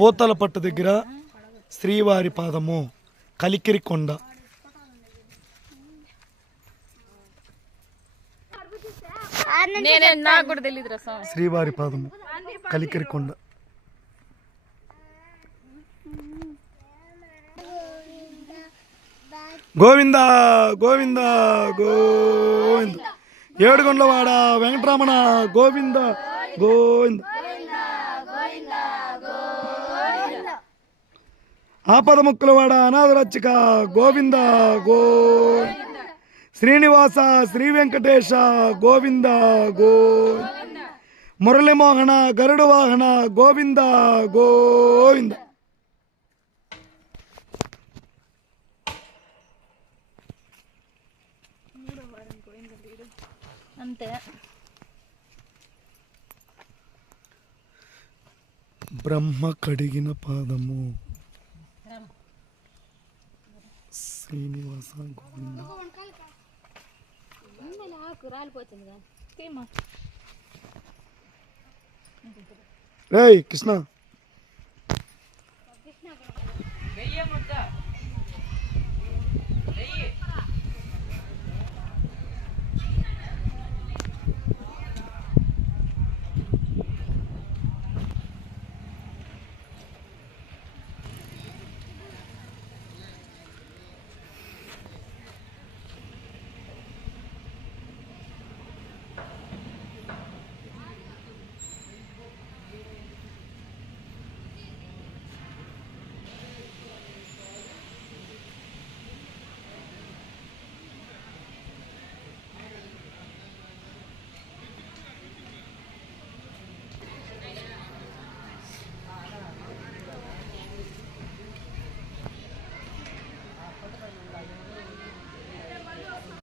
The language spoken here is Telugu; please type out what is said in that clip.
పూతల పట్టు దగ్గర శ్రీవారి పాదము కలికిరి కొండ. శ్రీవారి పాదము కలికిరి కొండ. గోవింద గోవింద గోవింద. ఏడుగొండలవాడ వెంకటరమణ గోవింద గోవింద. ఆపద ముక్కులవాడ అనాథరచ్చిక గోవింద గో శ్రీనివాస శ్రీ వెంకటేశ గోవింద గో మురళీమోహన గరుడు వాహన గోవింద గోవింద. అంతే. బ్రహ్మ కడిగిన పాదము. శ్రీనివాస గోవింద రేయ్ కృష్ణ